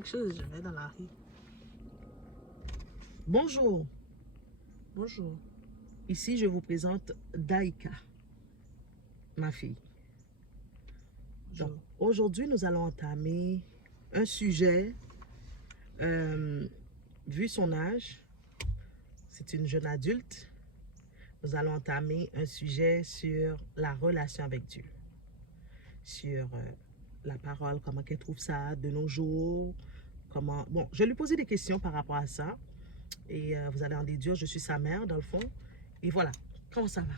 Quelque chose, je vais dans la rue. Bonjour, Bonjour. ici je vous présente Daïka, ma fille. Donc, Bonjour. aujourd'hui nous allons entamer un sujet, vu son âge, c'est une jeune adulte, nous allons entamer un sujet sur la relation avec Dieu, sur la parole, comment qu'elle trouve ça de nos jours, comment... Bon, je vais lui poser des questions par rapport à ça, et vous allez en déduire, je suis sa mère dans le fond, et voilà, comment ça va?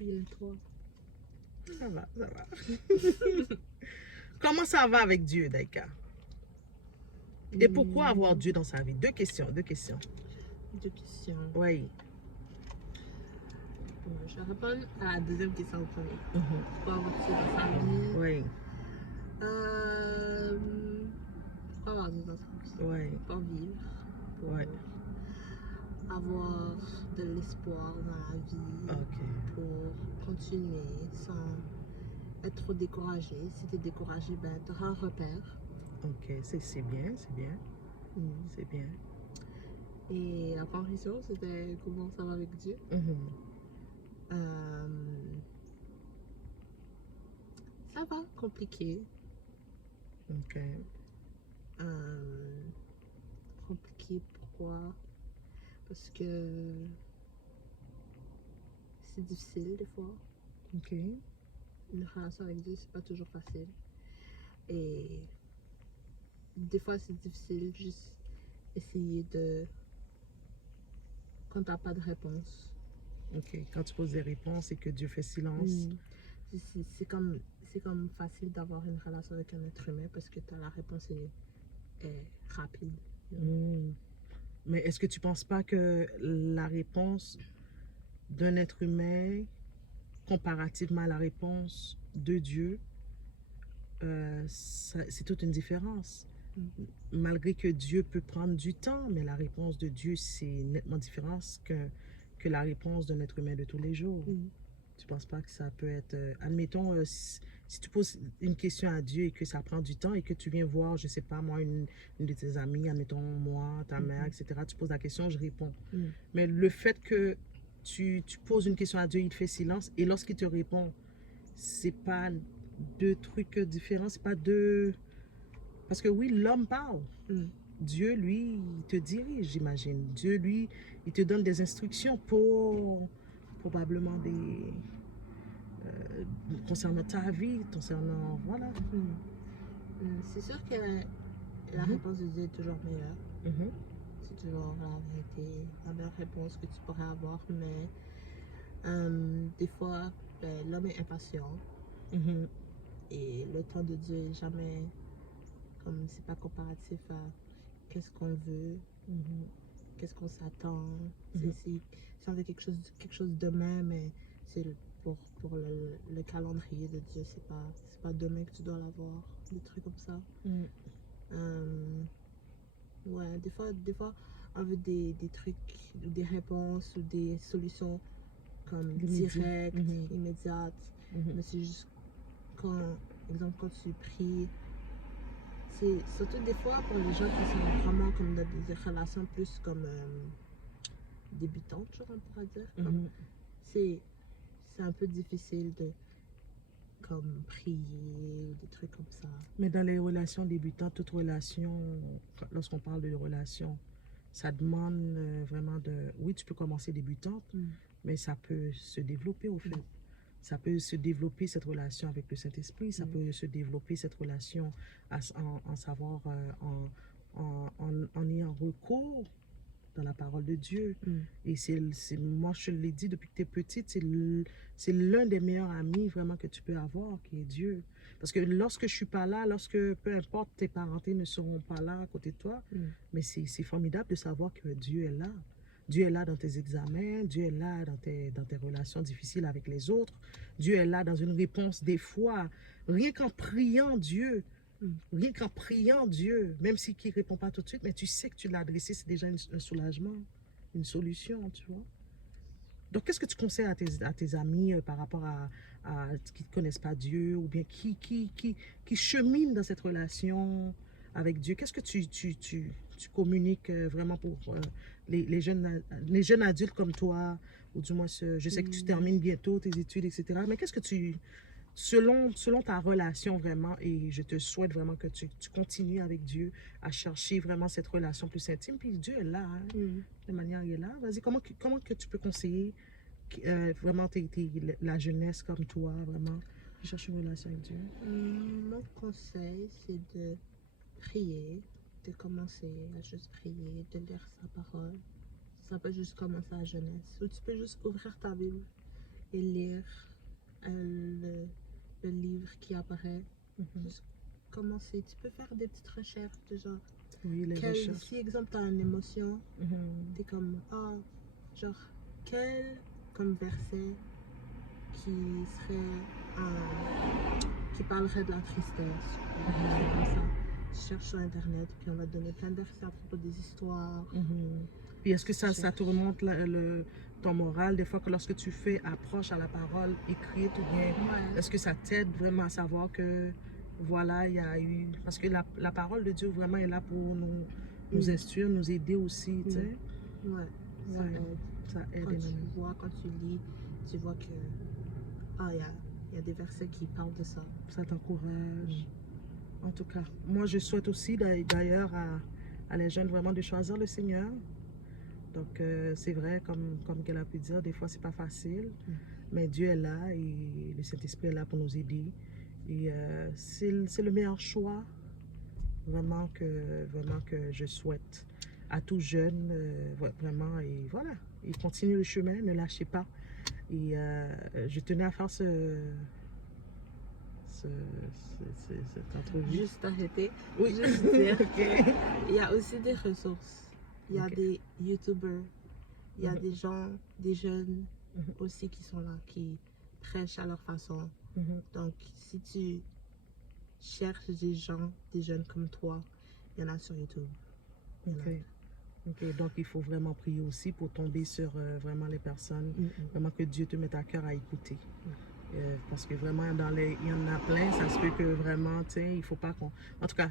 Bien, toi. Ça va, ça va. Comment ça va avec Dieu, Daïka? Et pourquoi avoir Dieu dans sa vie? Deux questions, deux questions. Deux questions. Oui. Je vais répondre à la deuxième question au premier. Mhm. Pourquoi avoir Dieu dans sa vie? Oui, Pourquoi avoir Dieu dans sa vie? oui, Pour vivre. Pour oui. avoir de l'espoir dans la vie. Ok. Pour continuer sans être trop découragé. Si tu es découragé, ben, tu auras un repère. Ok, c'est bien, c'est bien, c'est bien. Et la première question, c'était comment ça va avec Dieu? Mhm. Ça va, compliqué. Ok. Compliqué, pourquoi? Parce que c'est difficile des fois. Ok. Une relation avec Dieu, c'est pas toujours facile. Et des fois, c'est difficile juste essayer de... Quand t'as pas de réponse. Ok. Quand tu poses des réponses et que Dieu fait silence. C'est comme facile d'avoir une relation avec un être humain parce que la réponse est rapide. Mais est-ce que tu penses pas que la réponse d'un être humain, comparativement à la réponse de Dieu, c'est toute une différence? Malgré que Dieu peut prendre du temps, mais la réponse de Dieu, c'est nettement différent que la réponse d'un être humain de tous les jours. Tu ne penses pas que ça peut être... admettons, si tu poses une question à Dieu et que ça prend du temps et que tu viens voir, je ne sais pas, moi, une de tes amies, admettons, moi, ta mère, etc., tu poses la question, je réponds. Mais le fait que tu poses une question à Dieu, il fait silence, et lorsqu'il te répond, c'est pas deux trucs différents, c'est pas deux... Parce que oui, l'homme parle. Dieu, lui, il te dirige, j'imagine. Dieu, lui, il te donne des instructions pour probablement concernant ta vie, concernant... Voilà. C'est sûr que la réponse de Dieu est toujours meilleure. C'est toujours la vérité, la meilleure réponse que tu pourrais avoir, mais des fois, ben, l'homme est impatient et le temps de Dieu est jamais comme c'est pas comparatif à qu'est-ce qu'on veut, qu'est-ce qu'on s'attend. Si on veut quelque chose demain, mais c'est pour le calendrier de Dieu, c'est pas demain que tu dois l'avoir, des trucs comme ça. Ouais, des fois, on veut des trucs, des réponses ou des solutions comme directes, immédiates. Mais c'est juste quand, exemple, quand tu pries, c'est surtout des fois pour les gens qui sont vraiment comme dans des relations plus comme débutantes, genre, on pourrait dire. C'est un peu difficile de comme prier ou des trucs comme ça. Mais dans les relations débutantes, toute relation, lorsqu'on parle de relation, ça demande vraiment de... Oui, tu peux commencer débutante, mais ça peut se développer au fait. Ça peut se développer cette relation avec le Saint-Esprit, ça peut se développer cette relation en savoir, en ayant recours dans la parole de Dieu. Et moi, je l'ai dit depuis que tu es petite, c'est l'un des meilleurs amis vraiment que tu peux avoir, qui est Dieu. Parce que lorsque je suis pas là, lorsque peu importe tes parentés ne seront pas là à côté de toi, mais c'est formidable de savoir que Dieu est là. Dieu est là dans tes examens, Dieu est là dans tes relations difficiles avec les autres, Dieu est là dans une réponse des fois. Rien qu'en priant Dieu, rien qu'en priant Dieu, même s'il ne répond pas tout de suite, mais tu sais que tu l'as adressé, c'est déjà un soulagement, une solution, tu vois. Donc, qu'est-ce que tu conseilles à tes amis par rapport à qui ne connaissent pas Dieu ou bien qui cheminent dans cette relation avec Dieu. Qu'est-ce que tu communiques vraiment pour les jeunes adultes comme toi, ou du moins, je sais que tu termines bientôt tes études, etc. Mais qu'est-ce que selon ta relation vraiment, et je te souhaite vraiment que tu continues avec Dieu à chercher vraiment cette relation plus intime, puis Dieu est là, hein, de manière il est là. Vas-y, comment que tu peux conseiller vraiment la jeunesse comme toi, vraiment, qui cherche une relation avec Dieu? Mon conseil, c'est de prier, de commencer à juste prier, de lire sa parole. Ça peut juste commencer à la jeunesse. Ou tu peux juste ouvrir ta Bible et lire le livre qui apparaît. Juste commencer. Tu peux faire des petites recherches de genre. Oui, les recherches. Si, exemple, tu as une émotion, tu es comme, genre, quel comme verset qui serait qui parlerait de la tristesse, comme ça. Tu cherches sur internet, puis on va te donner plein de versets à propos des histoires. Puis est-ce que ça te remonte ton moral des fois que lorsque tu fais approche à la parole écrite, ou bien est-ce que ça t'aide vraiment à savoir que voilà, il y a eu, parce que la parole de Dieu vraiment est là pour nous instruire, nous aider aussi, tu sais. Ça aide. Quand tu lis, tu vois que il y a des versets qui parlent de ça. Ça t'encourage. En tout cas, moi je souhaite aussi d'ailleurs à les jeunes vraiment de choisir le Seigneur. Donc c'est vrai, comme qu'elle a pu dire, des fois c'est pas facile, mais Dieu est là et le Saint-Esprit est là pour nous aider. Et c'est le meilleur choix vraiment que je souhaite à tout jeune, vraiment. Et voilà, et continue le chemin, ne lâchez pas. Et je tenais à faire cette entrevue. Juste arrêter. Oui. Juste dire il y a aussi des ressources. Il y a des YouTubers, il y a des gens, des jeunes aussi qui sont là, qui prêchent à leur façon. Donc, si tu cherches des jeunes comme toi, il y en a sur YouTube. Ok, donc il faut vraiment prier aussi pour tomber sur vraiment les personnes, vraiment que Dieu te mette à cœur à écouter. Parce que vraiment, il y en a plein, ça se peut que vraiment, tu sais, il faut pas qu'on... En tout cas,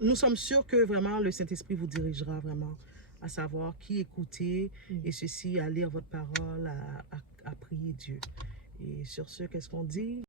nous sommes sûrs que vraiment le Saint-Esprit vous dirigera vraiment à savoir qui écouter, et ceci, à lire votre parole, à prier Dieu. Et sur ce, qu'est-ce qu'on dit?